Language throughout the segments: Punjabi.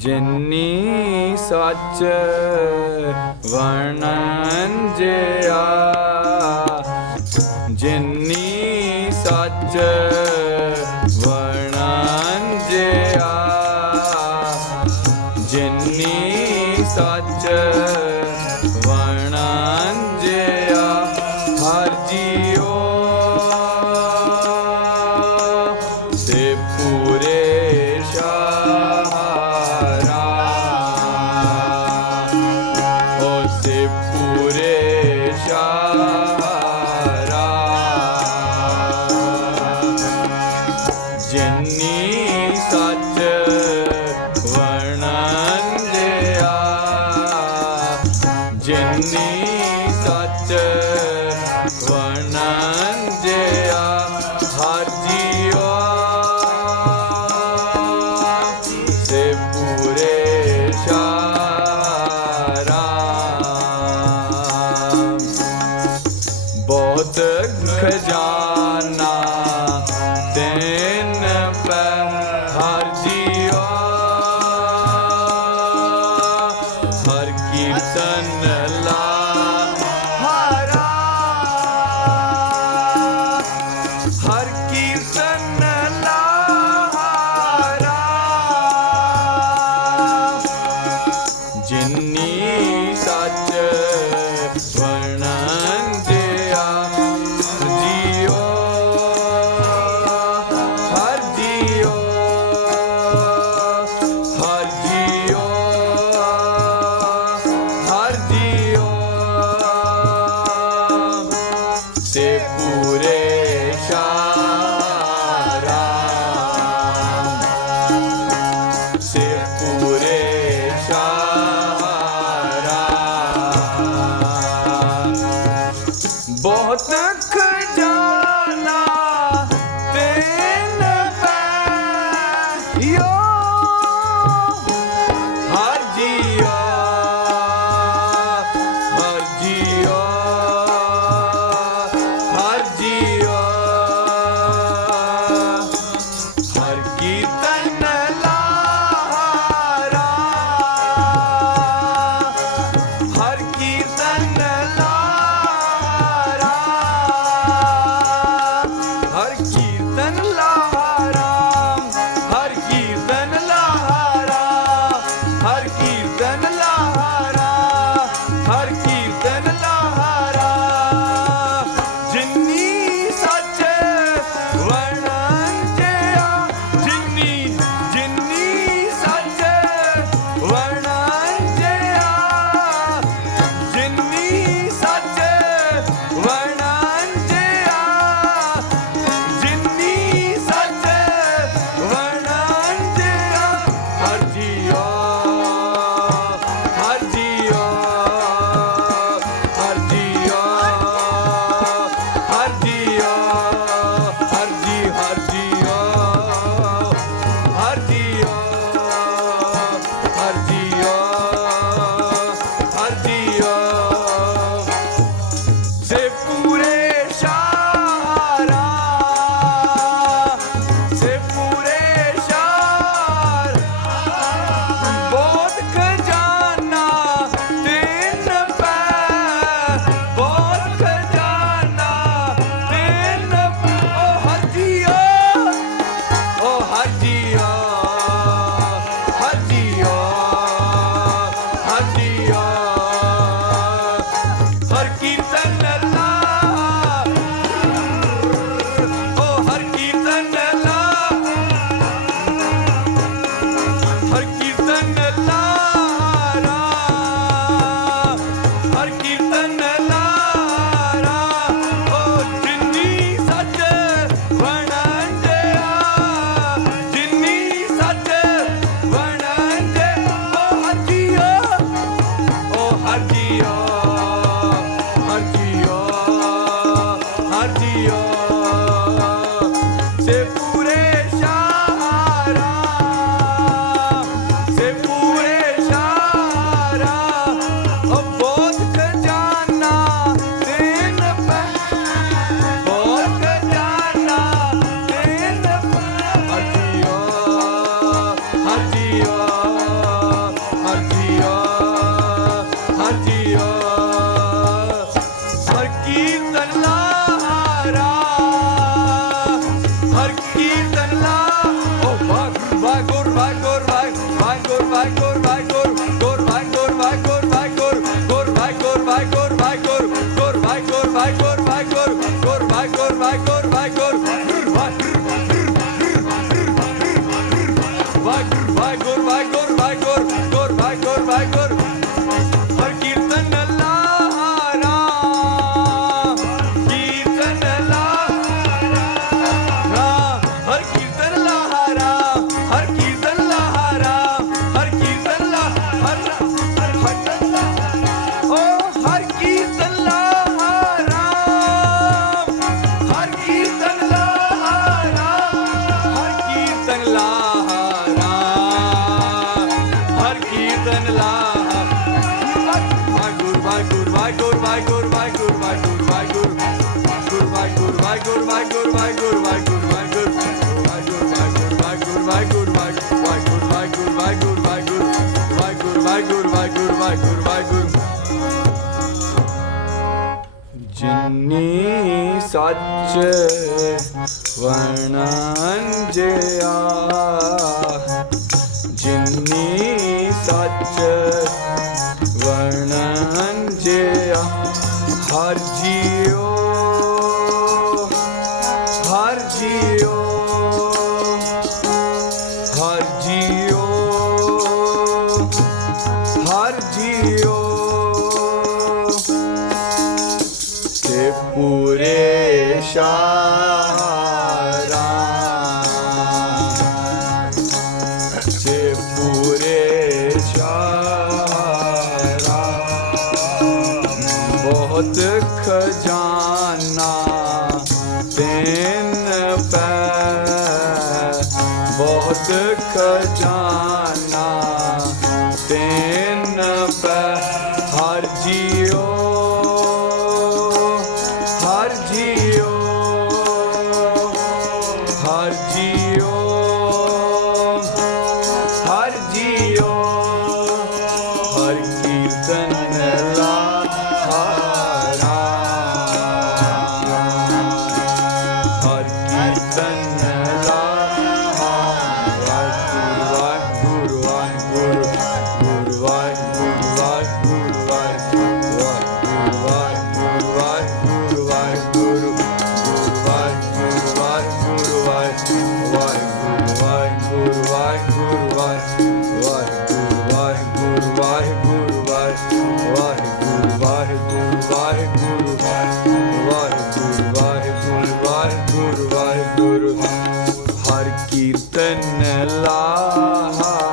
ਜਿਨੀ ਸੱਚ ਵਰਣਨ 회장 Vai, Gol, vai, Gol, vai, वर्णन् ਲਾਹਾ।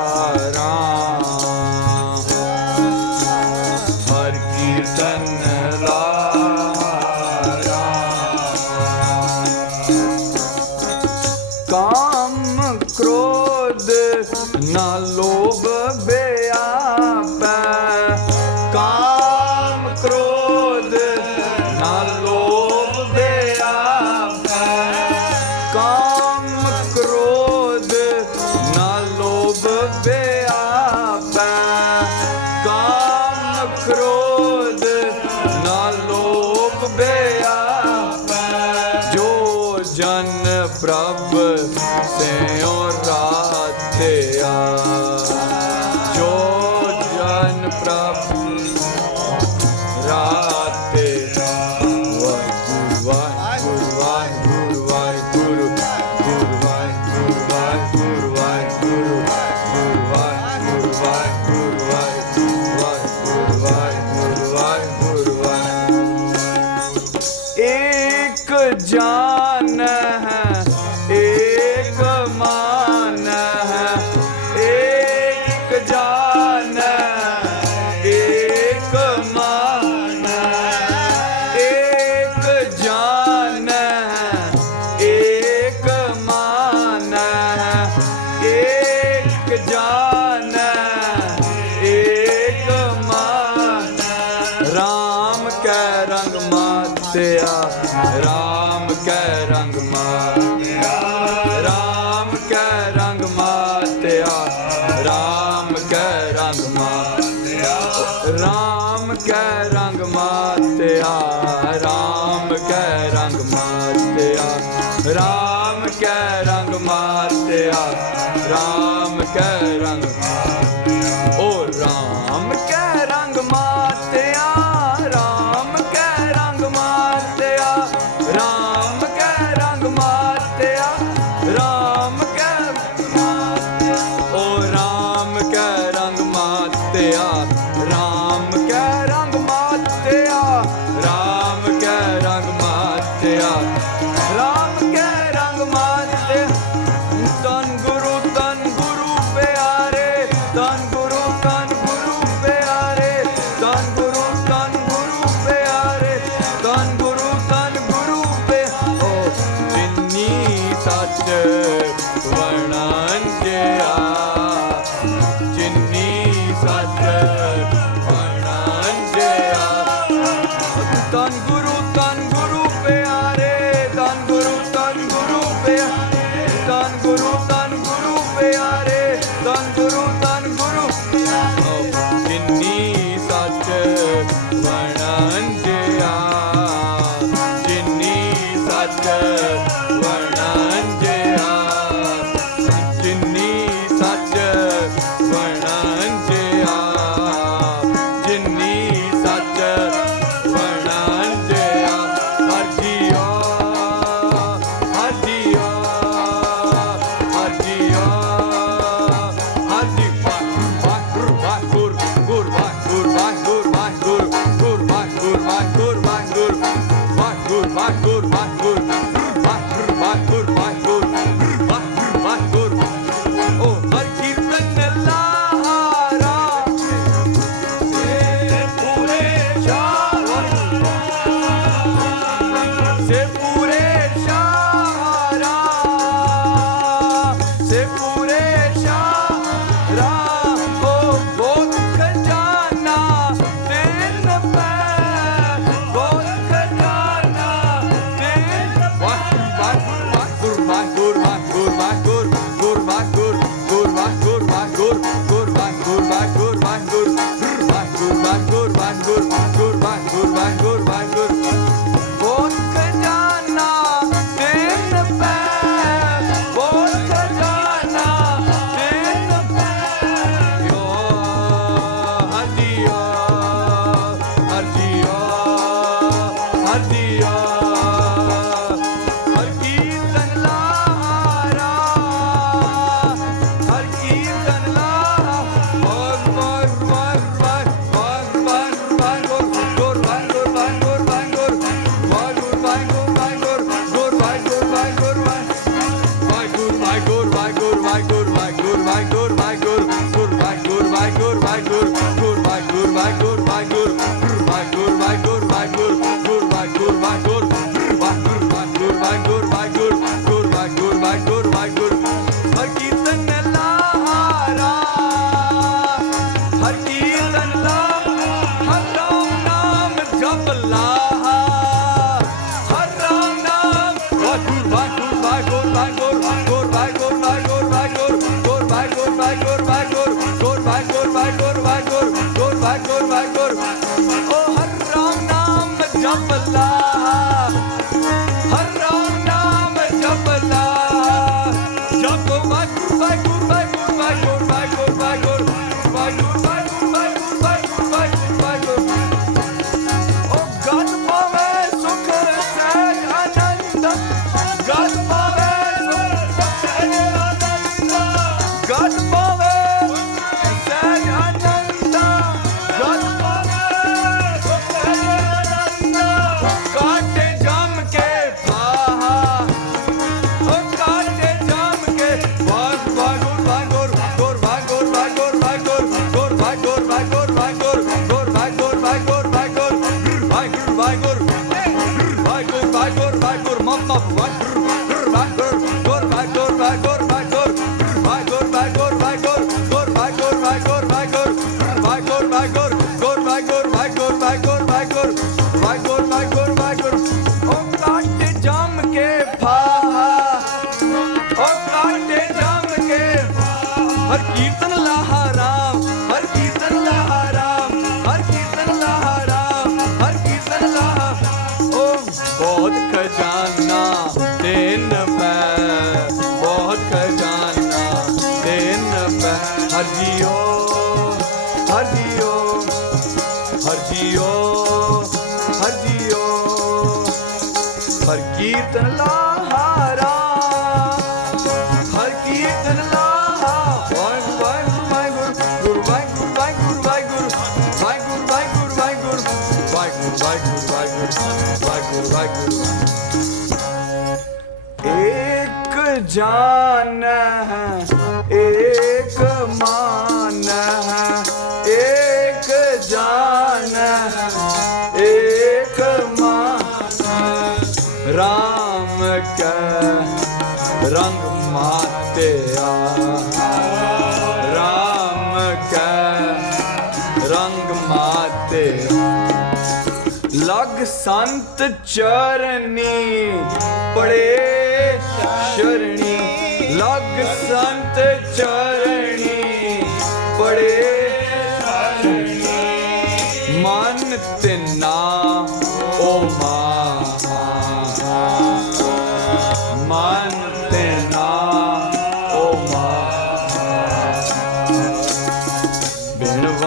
ਡੁੱਬਿਆ ਮੈਂ ਜੋ ਜਨ ਪ੍ਰਭ ਸੇ ਔਰ ਰਾਤੇ राम कह God. ਹਰ ਜੀਓ ਹਰ ਕੀਰਤਨ ਲਾ ਰਾਮ ਕੈ ਰੰਗ ਮਾਤਿਆ ਲਗ ਸੰਤ ਚਰਨੀ ਪੜੇ ਸ਼ਰਣੀ। ਲਗ ਸੰਤ ਚਰ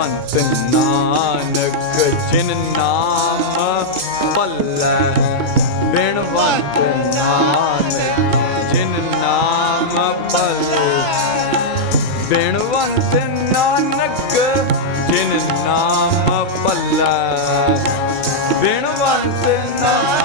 ਭਗਵੰਤ ਨਾਨਕ, ਜਿਨ ਨਾਮ ਭੱਲੇ ਬਿਨਵੰਤ ਨਾਨਕ, ਜਿਨ ਨਾਮ ਭੱਲੇ ਬਿਨਵੰਤ ਨਾਨਕ, ਜਿਨ ਨਾਮ ਭੱਲੇ ਬਿਨਵੰਤ ਨਾਨਕ।